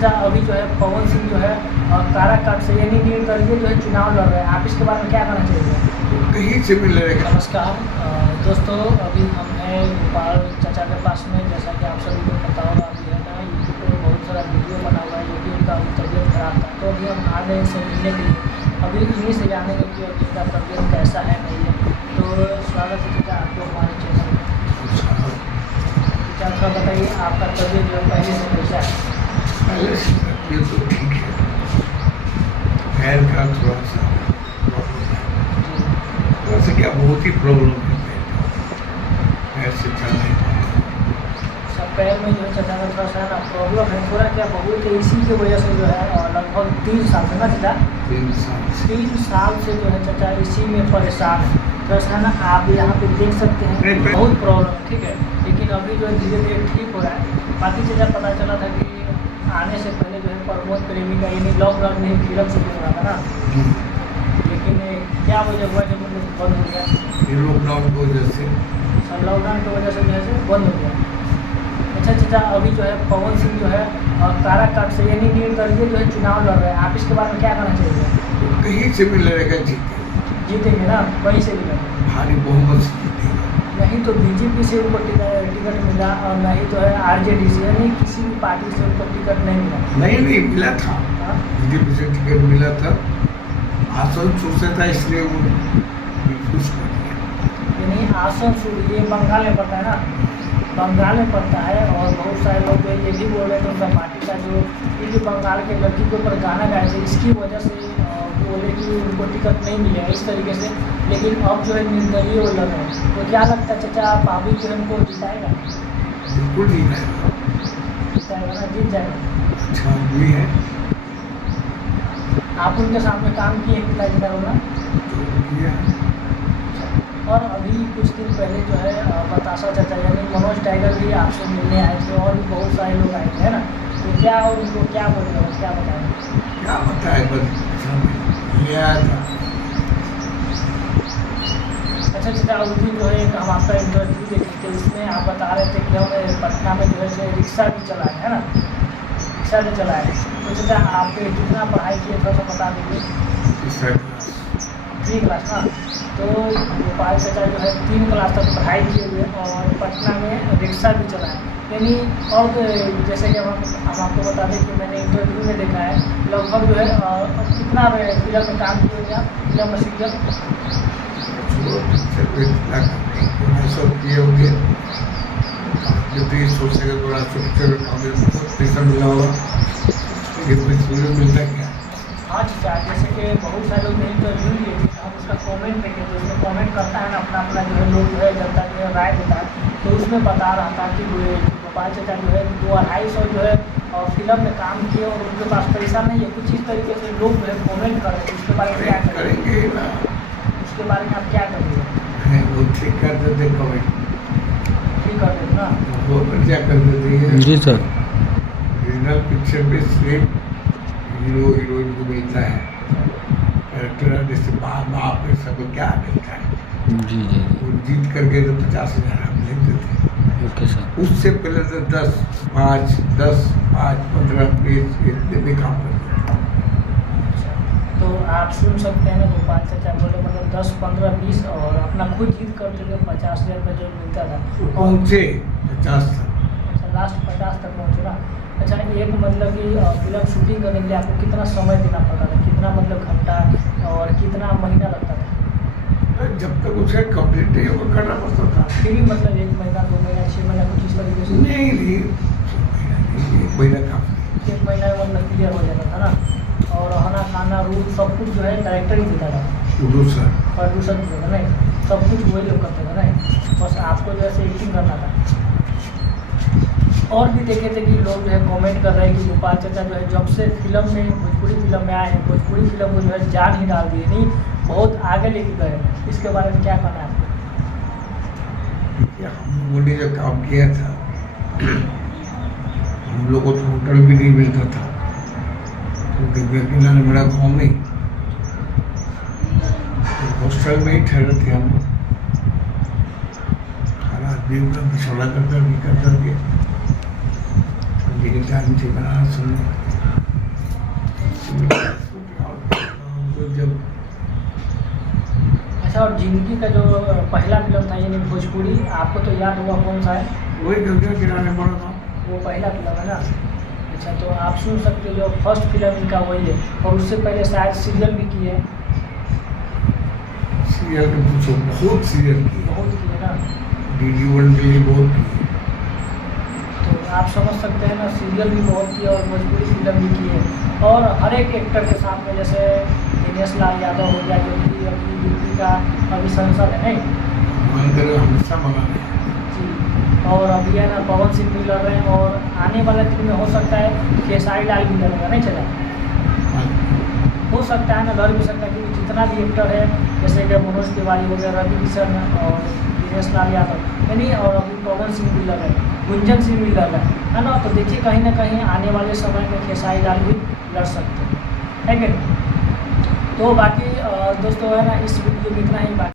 चाचा अभी जो है पवन सिंह जो है काराकाट से यानी नीट करके जो है चुनाव लड़ रहे हैं, आप इसके बारे में क्या कहना चाहिए? कहीं से भी लड़ेगा। नमस्कार दोस्तों, अभी हम हैं गोपाल चाचा के पास में। जैसा कि आप सभी को पता होगा, अभी है ना यूट्यूब पे बहुत सारा वीडियो बना हुआ है जो कि उनका तबीयत खराब था, तो अभी हम आ गए इनसे मिलने के लिए। अभी इन्हीं से जानेंगे कि अभी इनका तबीयत कैसा है, नहीं है। तो स्वागत है चाचा आपको हमारे चैनल में। चाचा बताइए, आपका तबीयत जो है पहले से कैसा है? पहले से तबीयत तो ठीक है, पैर का थोड़ा सा प्रॉब्लम है। वैसे क्या बहुत ही प्रॉब्लम है, पैर से चल नहीं पा रहा। पैर में जो है चाचा का थोड़ा सा ना प्रॉब्लम है, थोड़ा क्या बहुत है, इसी की वजह से जो है लगभग 3 साल से ना चाचा 3 साल से जो है चाचा इसी में परेशान है। थोड़ा सा ना आप यहाँ पे देख सकते हैं बहुत प्रॉब्लम है, ठीक है। लेकिन अभी जो है धीरे धीरे ठीक हो रहा है। बाकी चाचा पता चला था कि आने से पहले जो है प्रमोद प्रेमी का यानी लॉकडाउन में फिल्म शूटिंग हो रहा था ना, लेकिन क्या वजह हुआ जब मतलब बंद हो गया? ये लॉकडाउन की वजह से, लॉकडाउन की वजह से जो है बंद हो गया। अच्छा चाचा अभी जो है पवन सिंह जो है काराकाट से यानी नीट करके जो है चुनाव लड़ रहे हैं, आप इसके बारे में क्या कहना चाहिए? कहीं से भी लड़ेगा, जीतेंगे ना, वहीं से भी लड़ेंगे। भारी बहुमत से जीतेगा। नहीं तो बीजेपी से उनको टिकट मिला और नहीं तो है आरजेडी से, यानी किसी भी पार्टी से उनको टिकट नहीं मिला। नहीं मिला था, बीजेपी से टिकट मिला था, आसनसोल से था, इसलिए वो खुश कर दिया। यानी आसनसोल ये बंगाल में पड़ता है ना, बंगाल में पड़ता है। और बहुत सारे लोग ये भी बोल रहे थे उनका पार्टी का जो बंगाल के लड़की के ऊपर गाना गाए थे, इसकी वजह से बोले कि उनको टिकट नहीं मिलेगा इस तरीके से। लेकिन अब जो है निर्दलीय वो लड़ रहे हैं, तो क्या लगता है चाचा पाबी जो है उनको जिताएगा? बिल्कुल जीतेगा, जिताएगा ना, जीत जाएगा। अच्छा आदमी है। आप उनके सामने काम किए कितना जिता होगा? और अभी कुछ दिन पहले जो है बतासा चाचा यानी मनोज टाइगर भी आपसे मिलने आए थे और भी बहुत सारे लोग आए थे, है ना। तो क्या और उनको क्या बोलेगा, क्या बताएं? क्या बताए, बस ले आया था। अच्छा चाचा उस दिन जो है हम आपका इंटरव्यू देखे थे, उसमें आप बता रहे थे कि हम पटना में जो है रिक्शा भी चलाए, है ना, रिक्शा भी चलाए। तो चाचा आप कितना पढ़ाई किए थोड़ा सा बता दीजिए। 3 क्लास ना, तो गोपाल चाचा जो है 3 क्लास तक पढ़ाई किए हुए और पटना में रिक्शा भी चलाए। यानी और जैसे कि हम आपको बता दें कि मैंने इंटरव्यू में देखा है लगभग जो है कितना फिल्म में काम किए हुए आप, फिल्म में सीरियल सब किए होंगे। जब ये सोचेगा थोड़ा छोटे बहुत पैसा मिला होगा, ये पैसा मिलता क्या? हाँ चाचा, जैसे कि बहुत सारे लोग ने इंटरव्यू लिए थे, हम उसका कमेंट देखे तो उसमें कमेंट करता है ना अपना अपना जो है लोग जो है जनता जो है राय देता है। तो उसमें बता रहा था कि गोपाल चाचा जो है 200-250 जो है फिल्म में काम किए और उनके पास पैसा नहीं है, कुछ इस तरीके से लोग जो है कमेंट कर रहे थे। उसके बारे में क्या करेंगे ना, उसके बारे में आप क्या करेंगे? वो ठीक कर देते, कमेंट ठीक कर देते ना, वो बढ़िया कर देते हैं। जी सर। ओरिजिनल पिक्चर में सिर्फ हीरो हीरोइन को मिलता है, कैरेक्टर जैसे बाप में सबको क्या मिलता है। जी जी वो जीत करके तो 50,000 हम लेते थे। Okay sir. उससे पहले तो 10, 5, 15, 20 इतने भी काम करते थे। तो आप सुन सकते हैं ना गोपाल चाचा बोले मतलब 10, 15, 20 और अपना खुद जीत करते थे 50,000 रुपये जो मिलता था पहुँचे 50 तक। अच्छा लास्ट 50 तक पहुँचे ना। अच्छा एक मतलब कि फिल्म शूटिंग करने के लिए आपको कितना समय देना पड़ता था, कितना मतलब घंटा और कितना महीना लगता था? जब तक उसे कंप्लीट नहीं होगा करना पड़ता था। फिर भी मतलब 1 महीना 2 महीना 6 महीना कुछ इस तरीके से? नहीं 1 महीना काफी। 1 महीना में मतलब क्लियर हो जाता था ना। और रहना खाना रूम सब कुछ जो है डायरेक्टर ही देता था, प्रोड्यूसर देता था नहीं, सब कुछ वही लोग करते थे नहीं, बस आपको जो है एक्टिंग करना था। और भी देखे थे कि लोग जो है कमेंट कर रहे हैं कि गोपाल चाचा जो है जब से फिल्म में भोजपुरी फिल्म में आए हैं, भोजपुरी फिल्म को जो है जान ही डाल दी, नहीं बहुत आगे लेके गए। इसके बारे में क्या कहना है आपको? हम लोगों ने जो काम किया था, हम लोग को तो होटल भी नहीं मिलता था, क्योंकि बेकिनारे मेरा गाँव में हॉस्टल में ही ठहरे थे हम। खाना आदमी बिछौना कर करके लेकिन टाइम थी बना सुन तो जब अच्छा, और जिंदगी का जो पहला फिल्म था यानी भोजपुरी, आपको तो याद होगा कौन सा है? वही गंगा किनारे पड़ा था। वो पहला फिल्म है ना। अच्छा, तो आप सुन सकते हो जो फर्स्ट फिल्म इनका वही है, और उससे पहले शायद सीरियल भी किए हैं। सीरियल के पूछो, बहुत सीरियल की, बहुत किए ना। DD1 के लिए बहुत की। तो आप समझ सकते हैं ना, सीरियल भी बहुत किए और भोजपुरी फिल्म भी की है, और हर एक एक्टर के साथ में, जैसे दिनेश लाल यादव हो गया जो कि अभी यूपी का अभी सांसद है नहीं, मंदिर हमेशा मंगा रहे हैं। जी, और अभी है ना पवन सिंह भी लड़ रहे हैं, और आने वाले दिन में हो सकता है खेसारी लाल भी लड़ेगा, नहीं चला हो सकता है ना, लड़ भी सकता है, क्योंकि जितना भी एक्टर है जैसे कि मनोज तिवारी हो गया, रवि किशन और दिनेश लाल यादव यानी, और अभी पवन सिंह भी लड़ रहे हैं, गुंजन सिंह भी लड़ रहे है ना। तो देखिए कहीं ना कहीं आने वाले समय में खेसारी लाल भी लड़ सकते हैं, है कि नहीं? तो बाकी दोस्तों है ना, इस वीडियो में इतना ही। बाकी